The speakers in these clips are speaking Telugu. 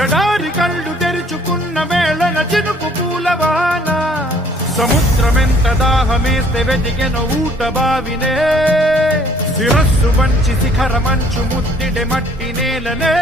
ఎడారి కళ్ళు తెరుచుకున్న వేళన చినుకు పూలవాన సముద్రమెంత దాహమేస్తే వెతికెను ఊట బావినే శిరస్సు వంచి శిఖర మంచు ముద్దిడే మట్టి నేలనే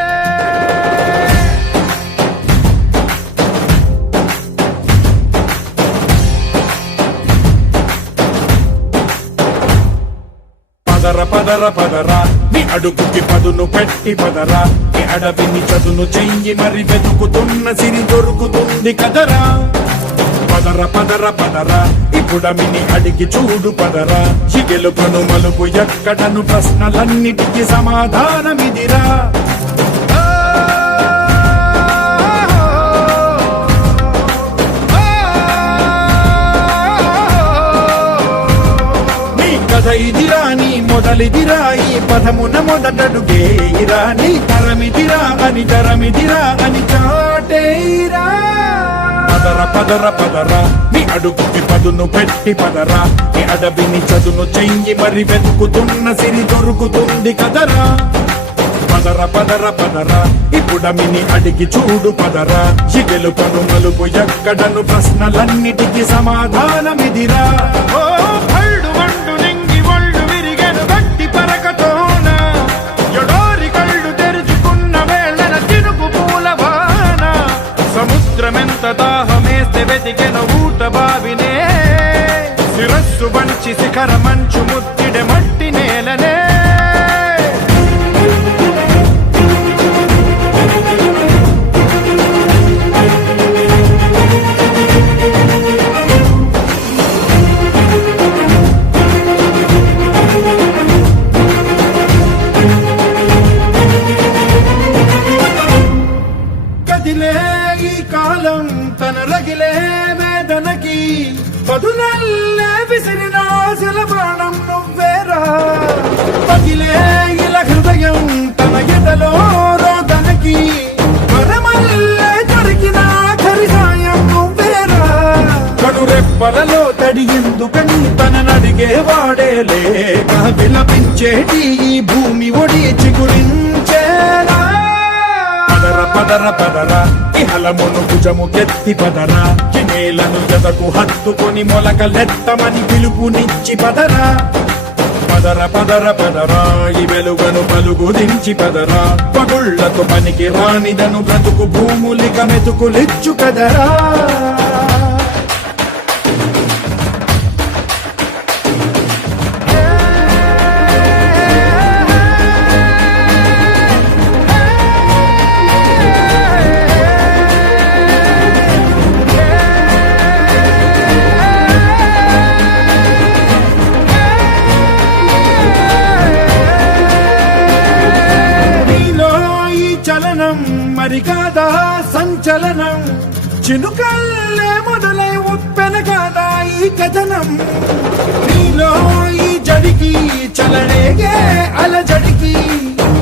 పదర పదర పదరా నీ అడుగుకి పదును పెట్టి పదరా నీ అడవిని చదును చెయ్యి మరి వెతుకుతున్న సిరి దొరుకుతుంది కదరా పదర పదర పదరా ఇప్పుడమిని అడిగి చూడు పదరా చిగెలుపను మలుపు ఎక్కడను ప్రశ్నలన్నిటికీ సమాధానమిదిరా ఇదిరా నీ మొదలిదిరా ఈ పదమున మొదటడుగేయిరా నీ తరమిదిరా అని చాటేరా పదర పదర పదరా నీ అడుగుకి పదును పెట్టి పదరా నీ అడవిని చదును చెయ్యి మరి వెతుకుతున్న సిరి దొరుకుతుంది కదరా పదర పదర పదరా ఇప్పుడమిని అడిగి చూడు పదరా చిగెలుపను మలుపు ఎక్కడను ప్రశ్నలన్నిటికీ సమాధానమిదిరా సముద్రమెంత దాహమేస్తే వెతికెను ఊట బావినే శిరస్సు వంచి శిఖర మంచు ముద్దిడే మట్టి నేలనే కాలం తన రగిలే వేదనకి పదునల్లే విసిరినాశల బాణం నువ్వేరా పగిలే ఇలా హృదయం తన ఎదలో రోదనకి పరమల్లే దొరికిన ఖరిసాయం నువ్వేరా కడురెప్పలలో తడి ఎందుకని తననడిగే వాడే లేక విలపించేటి ఈ భూమి ఒడి చిగురించేరా పదర పదరా ఇహలమును భుజము కెత్తి పదరా నేలను జదకు హత్తుకొని మొలకలెత్తమని పిలుపునిచ్చి పదరా పదర పదర పదరా ఈ వెలుగను పలుగు దించి పదరా పగుళ్లకు పనికి రానిదను బ్రతుకు భూములిక మెతుకులిచ్చు కదరా మరి కాదా సంచలనం చినుకల్లే మొదలై ఉప్పెన కాదా ఈ కథనం నీలో ఈ జడికి చలనేగే అలజడికి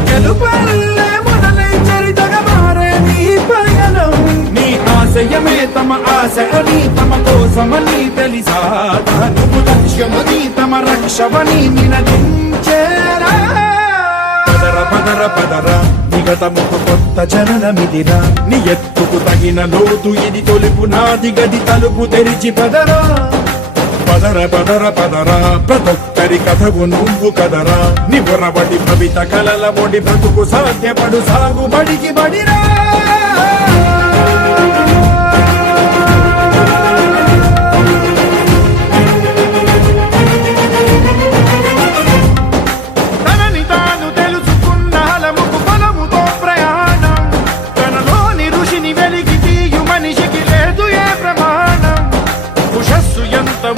గెలుపల్లే మొదలై చరితగా మారే నీ పయనం నీ ఆశయమే తమ ఆశ అని తమ కోసమని తెలిసా నువ్వు లక్ష్యమని తమ రక్షమని నినదించేరా పదర పదర పదరా నిగతముకు కొత్త జననమిదిరా నీ ఎత్తుకు తగిన లోతు ఇది తొలుపు నాది గది తలుపు తెరిచి పదరా పదర పదర పదరా ప్రతొక్కరి కథకు నువ్వు కదరా నివరబడి భవిత కలల బొడి బ్రతుకు సాధ్యపడు సాగుబడికి బడిరా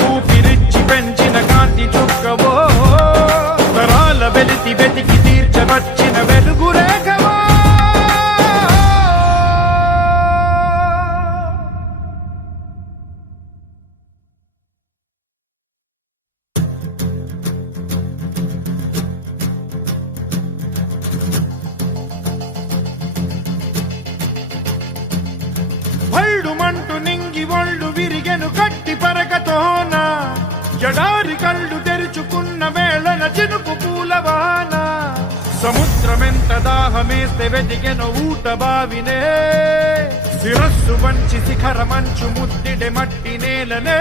ఊపిరిచ్చి పెంచిన కాంతి చుక్కవో తరాల వెలితి వెతికి తీర్చవచ్చిన వెలుగు రేఖవో భళ్ళుమంటూ నింగి ఒళ్ళు విరిగెను గట్టి పరకతోన ఎడారి కళ్ళు తెరుచుకున్న వేళన చినుకు పూలవాన సముద్రమే మనమెంత దాహమేస్తే వెతికెన ఊట బావినే శిరస్సు వంచి శిఖర మంచు ముద్దిడె మట్టి నేలనే